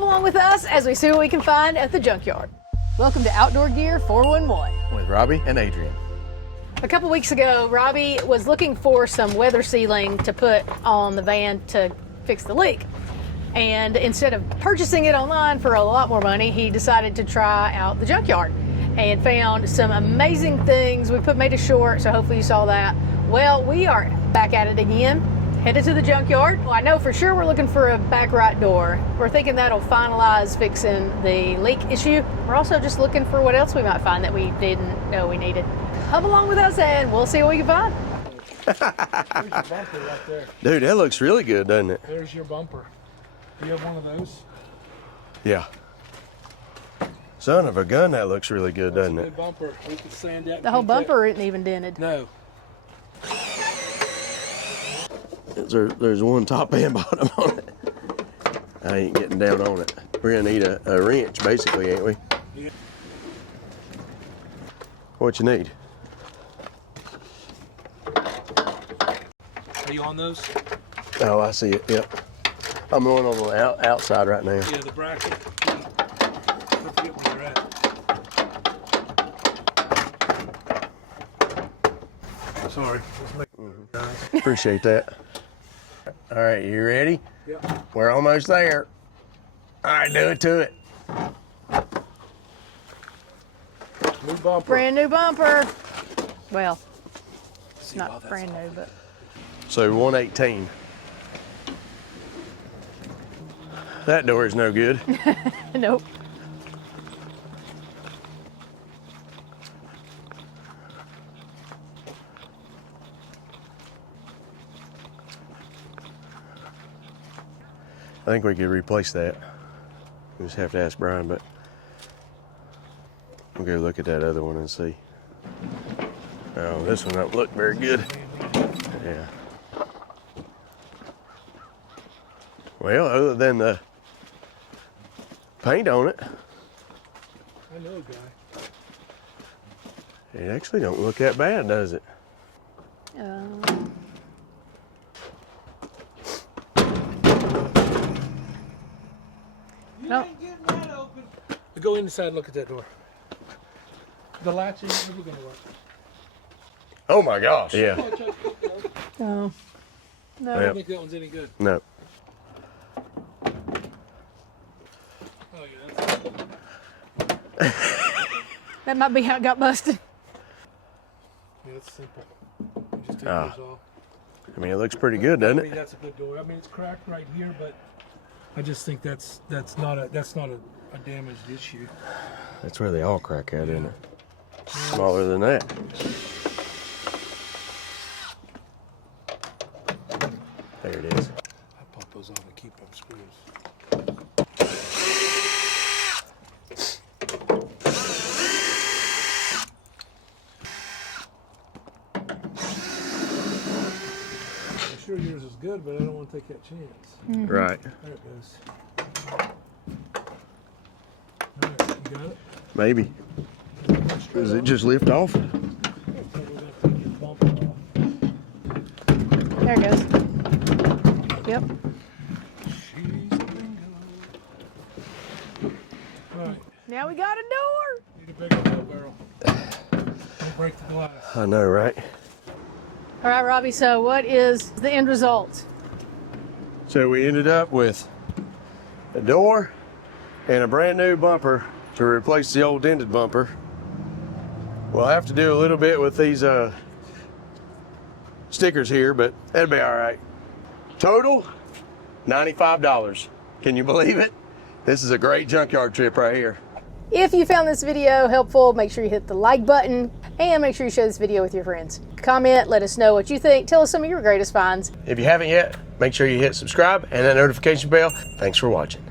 Come along with us as we see what we can find at the junkyard. Welcome to Outdoor Gear 411. With Robbie and Adrian. A couple weeks ago, Robbie was looking for some weather sealing to put on the van to fix the leak. And instead of purchasing it online for a lot more money, he decided to try out the junkyard and found some amazing things. We made a short, so hopefully you saw that. Well, we are back at it again, headed to the junkyard. Well, I know for sure we're looking for a back right door. We're thinking that'll finalize fixing the leak issue. We're also just looking for what else we might find that we didn't know we needed. Come along with us and we'll see what we can find. There's your bumper right there. Dude, that looks really good, doesn't it? There's your bumper. Do you have one of those? Yeah. Son of a gun, that looks really good, That's doesn't a it? good bumper. We can sand that. The whole bumper isn't even dented. No. There's one top and bottom on it. I ain't getting down on it. We're gonna need a wrench, basically, ain't we? Yeah. What you need? Are you on those? Oh, I see it, yep. I'm going on the outside right now. Yeah, the bracket. Don't forget where you're at. Sorry. Appreciate that. All right, you ready? Yep. We're almost there. All right, do it to it. New bumper. Brand new bumper. Well, it's not brand new, but. So 118. That door is no good. Nope. I think we could replace that. We just have to ask Brian, but we'll go look at that other one and see. Oh, this one don't look very good. Yeah. Well, other than the paint on it, I know a guy. it actually don't look that bad, does it? No. Ain't getting that open. Go inside and look at that door. The latch ain't ever gonna work. Oh my gosh. Yeah. No. I No. don't think that one's any good. No. Oh yeah, That might be how it got busted. yeah, it's simple. You just take Ah. those off. I mean, it looks pretty good, doesn't I mean, it? that's a good door. I mean, it's cracked right here, but I just think that's not a damaged issue. That's where they all crack out, isn't it? Smaller than that. There it is. I pop those off and keep them screws. I'm sure yours is good, but I don't want to take that chance. Right. There it goes. All right, you got it? Maybe. Does it just lift off? We're gonna take your bumper off. There it goes. Yep. She's a bingo. All right, Now we got a door. need a bigger wheelbarrow. Don't break the glass. I know, right? All right, Robbie, so what is the end result? So we ended up with a door and a brand new bumper to replace the old dented bumper. We'll have to do a little bit with these stickers here, but that'll be all right. Total, $95. Can you believe it? This is a great junkyard trip right here. If you found this video helpful, make sure you hit the like button and make sure you share this video with your friends. Comment, let us know what you think. Tell us some of your greatest finds. If you haven't yet, make sure you hit subscribe and that notification bell. Thanks for watching.